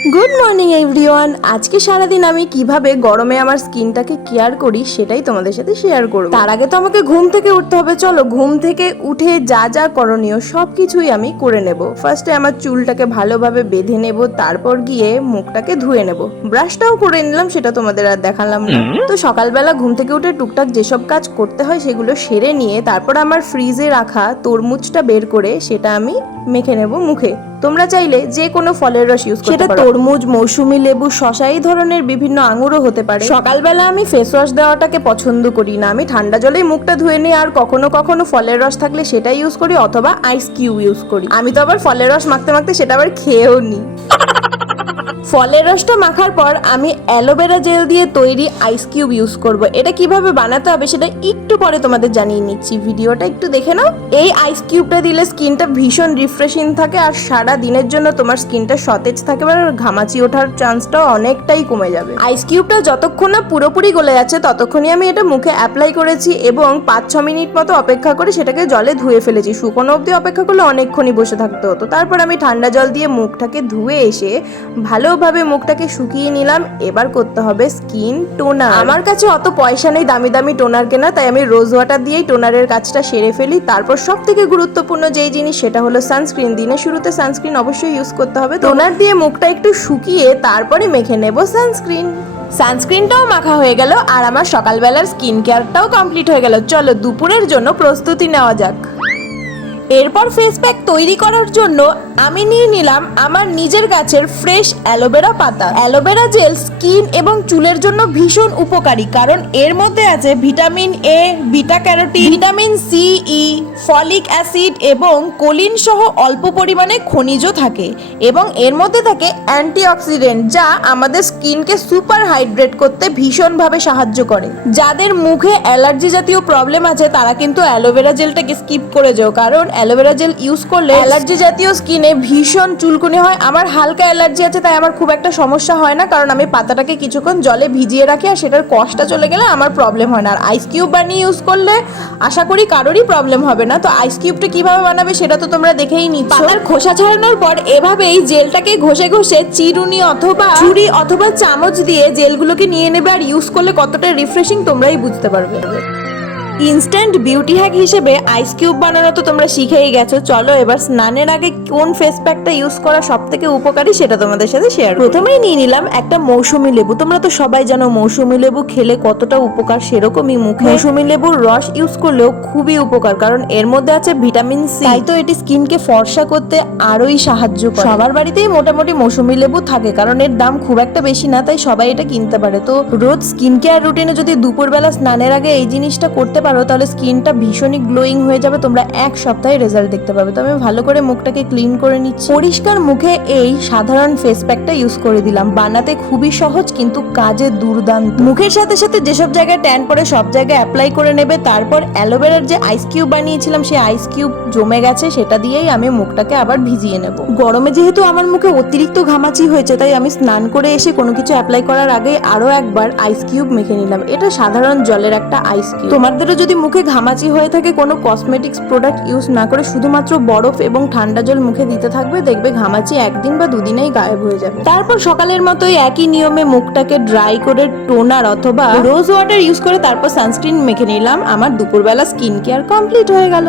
Good morning everyone আজকে সারাদিন আমি কীভাবে গরমে আমার স্কিনটাকে কেয়ার করি সেটাই তোমাদের সাথে শেয়ার করব। তার আগে তো আমাকে ঘুম থেকে উঠতে হবে। চলো ঘুম থেকে উঠে যা যা করণীয় সব কিছুই আমি করে নেব। ফার্স্টে আমার চুলটাকে ভালোভাবে বেঁধে নেব তারপর গিয়ে মুখটাকে ধুয়ে নেব। ব্রাশটাও করে নিলাম সেটা তোমাদের আর দেখালাম না। তো সকালবেলা ঘুম থেকে উঠে টুকটাক যেসব কাজ করতে হয় সেগুলো সেরে নিয়ে তারপর আমার ফ্রিজে রাখা তরমুজটা বের করে সেটা আমি মেখে নেব মুখে। তোমরা চাইলে যে কোনো ফলের রস ইউজ করতে পারো। তরমুজ মৌসুমি লেবু শশা এই ধরনের বিভিন্ন আঙুরও হতে পারে। সকালবেলা আমি ফেস ওয়াশ দেওয়াটাকে পছন্দ করি না। আমি ঠান্ডা জলেই মুখটা ধুয়ে নিই আর কখনো কখনো ফলের রস থাকলে সেটা ইউজ করি অথবা আইস কিউ ইউজ করি। আমি তো আবার ফলের রস মাখতে মাখতে সেটা আবার খেয়েও নিই ফলের রসটা মাখার পর আমি অ্যালোভেরা জেল দিয়ে তৈরি আইস কিউব ইউজ করব। এটা কীভাবে বানাতে হবে সেটা একটু পরে তোমাদের জানিয়ে নিচ্ছি। ভিডিওটা একটু দেখে নাও। এই আইস কিউবটা দিলে স্কিনটা ভীষণ রিফ্রেশিং থাকে আর সারা দিনের জন্য তোমার স্কিনটা সতেজ থাকে আর ঘামাচি ওঠার চান্সটাও অনেকটাই কমে যাবে। আইস কিউবটা যতক্ষণ না পুরোপুরি গলে যাচ্ছে ততক্ষণই আমি এটা মুখে অ্যাপ্লাই করেছি এবং পাঁচ ছ মিনিট মতো অপেক্ষা করে সেটাকে জলে ধুয়ে ফেলেছি। শুকনো অবধি অপেক্ষা করলে অনেকক্ষণই বসে থাকতে হতো। তারপর আমি ঠান্ডা জল দিয়ে মুখটাকে ধুয়ে এসে ভালোভাবে মুখটাকে শুকিয়ে নিলাম। এবার করতে হবে স্কিন টোনার। আমার কাছে অত পয়সা নেই দামি দামি টোনার কেনা তাই আমি রোজ ওয়াটার দিয়েই টোনারের কাজটা সেরে ফেলি। তারপর সব থেকে গুরুত্বপূর্ণ যেই জিনিস সেটা হলো সানস্ক্রিন। দিনের শুরুতে সানস্ক্রিন অবশ্যই ইউজ করতে হবে। টোনার দিয়ে মুখটা একটু শুকিয়ে তারপরে মেখে নেব সানস্ক্রিন। সানস্ক্রিনটাও মাখা হয়ে গেল আর আমার সকালবেলার স্কিন কেয়ারটাও কমপ্লিট হয়ে গেল। চলো দুপুরের জন্য প্রস্তুতি নেওয়া যাক। এরপর ফেস প্যাক তৈরি করার জন্য আমি নিয়ে নিলাম আমার নিজের গাছের ফ্রেশ অ্যালোভেরা পাতা। অ্যালোভেরা জেল স্কিন এবং চুলের জন্য ভীষণ উপকারী, কারণ এর মধ্যে আছে vitamin A, beta carotene, vitamin C, E, folic acid এবং কোলিন সহ অল্প পরিমাণে খনিজ থাকে এবং এর মধ্যে থাকে অ্যান্টিঅক্সিডেন্ট যা আমাদের স্কিনকে সুপার হাইড্রেট করতে ভীষণভাবে সাহায্য করে। যাদের মুখে অ্যালার্জি জাতীয় প্রবলেম আছে, তারা কিন্তু অ্যালোভেরা জেলটাকে স্কিপ করে যাও, কারণ অ্যালোভেরা জেল ইউজ করলে অ্যালার্জি জাতীয় স্কিনে ভীষণ চুলকুনি হয়। আমার হালকা অ্যালার্জি আছে, তাই আমার খুব একটা সমস্যা হয় না, কারণ আমি পাতাটাকে কিছুক্ষণ জলে ভিজিয়ে রাখি আর সেটার কষ্টটা চলে গেলে আমার প্রবলেম হয় না। আর আইস কিউব বানিয়ে ইউজ করলে আশা করি কারোরই প্রবলেম হবে না। তো আইস কিউবটা কীভাবে বানাবে সেটা তো তোমরা দেখেই নিচ্ছ। পাতার খোসা ছাড়ানোর পর এভাবেই জেলটাকে ঘষে ঘষে চিরুনি অথবা ছুরি অথবা চামচ দিয়ে জেলগুলোকে নিয়ে নেবে আর ইউজ করলে কতটা রিফ্রেশিং তোমরাই বুঝতে পারবে। ইনস্ট্যান্ট বিউটি হ্যাক হিসেবে আইস কিউব বানানো তো তোমরা শিখেই গেছো। চলো এবার স্নানের আগে কোন ফেস প্যাকটা ইউজ করা সব থেকে উপকারী সেটা তোমাদের সাথে শেয়ার প্রথমেই নিয়ে নিলাম একটা মৌসুমি লেবু। তোমরা তো সবাই জানো মৌসুমি লেবু খেলে কতটা উপকার সেরকমই মুখে। মৌসুমি লেবুর রস ইউজ করলেও খুবই উপকার, কারণ এর মধ্যে আছে ভিটামিন সি তাই তো এটি স্কিনকে ফর্সা করতে আরোই সাহায্য করে। সবার বাড়িতেই মোটামুটি মৌসুমি লেবু থাকে, কারণ এর দাম খুব একটা বেশি না, তাই সবাই এটা কিনতে পারে। তো রোজ স্কিন কেয়ার রুটিনে যদি দুপুরবেলা স্নানের আগে এই জিনিসটা করতে পারো তাহলে স্কিনটা ভীষণই গ্লোয়িং হয়ে যাবে, তোমরা এক সপ্তাহে রেজাল্ট দেখতে পাবে। তো আমি ভালো করে মুখটাকে ক্লিন করে নিচ্ছি। পরিষ্কার মুখে এই সাধারণ ফেস প্যাকটা ইউজ করে দিলাম। বানাতে খুবই সহজ, কিন্তু কাজে দুর্দান্ত। মুখের সাথে সাথে যেসব জায়গায় ট্যান পরে সব জায়গায় অ্যাপ্লাই করে নেবে, তারপর অ্যালোভেরার যে আইস কিউব বানিয়েছিলাম, সেই আইস কিউব জমে গেছে, সেটা দিয়েই আমি মুখটাকে আবার ভিজিয়ে নেব। গরমে যেহেতু আমার মুখে অতিরিক্ত ঘামাচি হয়েছে, তাই আমি স্নান করে এসে কোনো কিছু অ্যাপ্লাই করার আগে আরও একবার আইস কিউব মেখে নিলাম। এটা সাধারণ জলের একটা আইস কিউব তোমাদেরও যদি মুখে ঘামাচি হয়ে থাকে, কোনো কসমেটিক্স প্রোডাক্ট ইউজ না করে শুধুমাত্র বরফ এবং ঠান্ডা জল মুখে দিতে থাকবে, দেখবে ঘামাচি একদিন বা দুদিনেই গায়েব হয়ে যাবে। তারপর সকালের মতোই একই নিয়মে মুখটাকে ড্রাই করে টোনার অথবা রোজ ওয়াটার ইউজ করে তারপর সানস্ক্রিন মেখে নিলাম। আমার দুপুরবেলা স্কিন কেয়ার কমপ্লিট হয়ে গেল।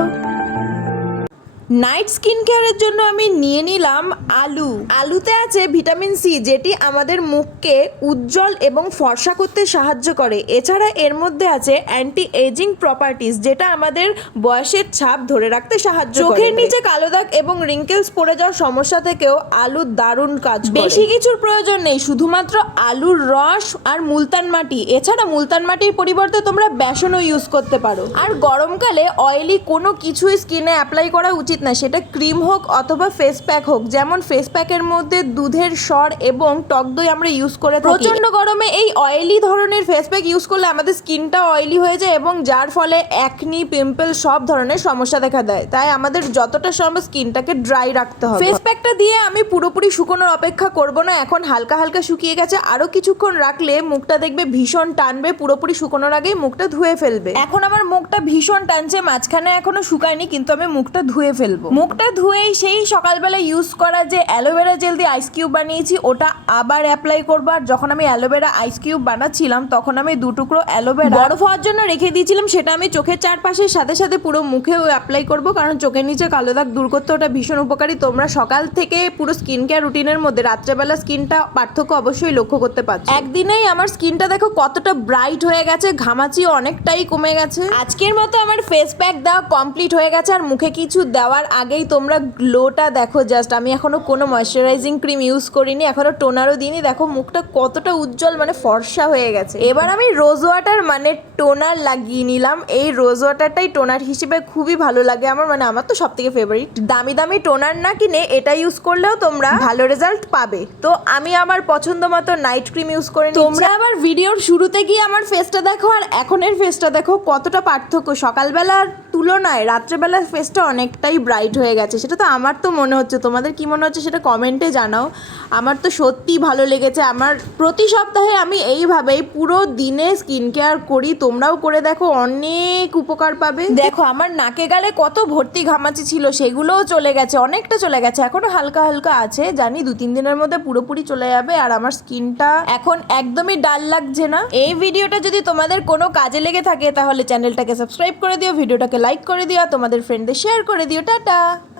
নাইট স্কিন কেয়ারের জন্য আমি নিয়ে নিলাম আলু। আলুতে আছে ভিটামিন সি যেটি আমাদের মুখকে উজ্জ্বল এবং ফর্সা করতে সাহায্য করে। এছাড়া এর মধ্যে আছে অ্যান্টি এজিং প্রপার্টিজ যেটা আমাদের বয়সের ছাপ ধরে রাখতে সাহায্য করে। চোখের নিচে কালো দাগ এবং রিঙ্কেলস পড়ে যাওয়ার সমস্যা থেকেও আলু দারুণ কাজ করে। বেশি কিছুর প্রয়োজন নেই শুধুমাত্র আলুর রস আর মুলতান মাটি। এছাড়া মুলতান মাটির পরিবর্তে তোমরা বেসনও ইউজ করতে পারো। আর গরমকালে অয়েলি কোনো কিছুই স্কিনে অ্যাপ্লাই করা উচিত না সেটা ক্রিম হোক অথবা ফেস প্যাক হোক যেমন ফেস প্যাকের মধ্যে দুধের স্বর এবং টক দই আমরা ইউজ করে থাকি। প্রচণ্ড গরমে এই অয়েলি ধরনের ফেস প্যাক ইউজ করলে আমাদের স্কিনটা অয়েলি হয়ে যায় এবং যার ফলে একনি পিম্পল সব ধরনের সমস্যা দেখা দেয়। তাই আমাদের যতটা সম্ভব স্কিনটাকে ড্রাই রাখতে হবে। ফেস প্যাকটা দিয়ে আমি পুরোপুরি শুকোনোর অপেক্ষা করব না এখন হালকা হালকা শুকিয়ে গেছে। আরও কিছুক্ষণ রাখলে মুখটা দেখবে ভীষণ টানবে পুরোপুরি শুকোনোর আগেই মুখটা ধুয়ে ফেলবে। এখন আমার মুখটা ভীষণ টানছে মাঝখানে এখনও শুকায়নি কিন্তু আমি মুখটা ধুয়ে ফেলব ফেলব। মুখটা ধুয়েই সেই সকালবেলা ইউজ করা যে অ্যালোভেরা জেল দিয়ে আইস কিউব বানিয়েছি ওটা আবার অ্যাপ্লাই করব। আর যখন আমি অ্যালোভেরা আইস কিউব বানাচ্ছিলাম তখন আমি দু টুকরো অ্যালোভেরা বরফ হওয়ার জন্য রেখে দিয়েছিলাম সেটা আমি চোখের চারপাশের সাথে সাথে পুরো মুখেও অ্যাপ্লাই করব কারণ চোখের নিচে কালো দাগ দূর করতে ওটা ভীষণ উপকারী। তোমরা সকাল থেকে পুরো স্কিন কেয়ার রুটিনের মধ্যে রাত্রেবেলা স্কিনটা পার্থক্য অবশ্যই লক্ষ্য করতে পারছ। একদিনেই আমার স্কিনটা দেখো কতটা ব্রাইট হয়ে গেছে ঘামাচি অনেকটাই কমে গেছে। আজকের মতো আমার ফেস প্যাক দেওয়া কমপ্লিট হয়ে গেছে আর মুখে কিছু দেওয়ার আগেই তোমরা গ্লোটা দেখো জাস্ট আমি এখনও কোনো ময়শ্চারাইজিং ক্রিম ইউজ করিনি, এখনও টোনারও দিইনি। দেখো মুখটা কতটা উজ্জ্বল মানে ফর্সা হয়ে গেছে। এবার আমি রোজ ওয়াটার মানে টোনার লাগিয়ে নিলাম। এই রোজ ওয়াটারটাই টোনার হিসেবে খুবই ভালো লাগে আমার মানে আমার তো সব থেকে ফেভারিট দামি দামি টোনার না কিনে এটা ইউজ করলেও তোমরা ভালো রেজাল্ট পাবে। তো আমি আমার পছন্দ মতো নাইট ক্রিম ইউজ করে তোমরা আবার ভিডিওর শুরুতে গিয়ে আমার ফেসটা দেখো, আর এখনের ফেসটা দেখো, কতটা পার্থক্য। সকালবেলার তুলনায় রাত্রেবেলার ফেসটা অনেকটাই ব্রাইট হয়ে গেছে। সেটা তো আমার তো মনে হচ্ছে। তোমাদের কি মনে হচ্ছে সেটা কমেন্টে জানাও। আমার তো সত্যিই ভালো লেগেছে। আমার প্রতি সপ্তাহে আমি এইভাবেই পুরো দিনে স্কিন কেয়ার করি। তোমরাও করে দেখো, অনেক উপকার পাবে। দেখো, আমার নাকে গালে কত ভর্তি ঘামাচি ছিল, সেগুলোও চলে গেছে, অনেকটা চলে গেছে। এখনও হালকা হালকা আছে, জানি দু তিন দিনের মধ্যে পুরোপুরি চলে যাবে আর আমার স্কিনটা এখন একদমই ডাল লাগছে না। এই ভিডিওটা যদি তোমাদের কোনো কাজে লেগে থাকে, তাহলে চ্যানেলটাকে সাবস্ক্রাইব করে দিও, ভিডিওটাকে লাইক করে দিও তোমাদের ফ্রেন্ডদের শেয়ার করে দিও টাটা!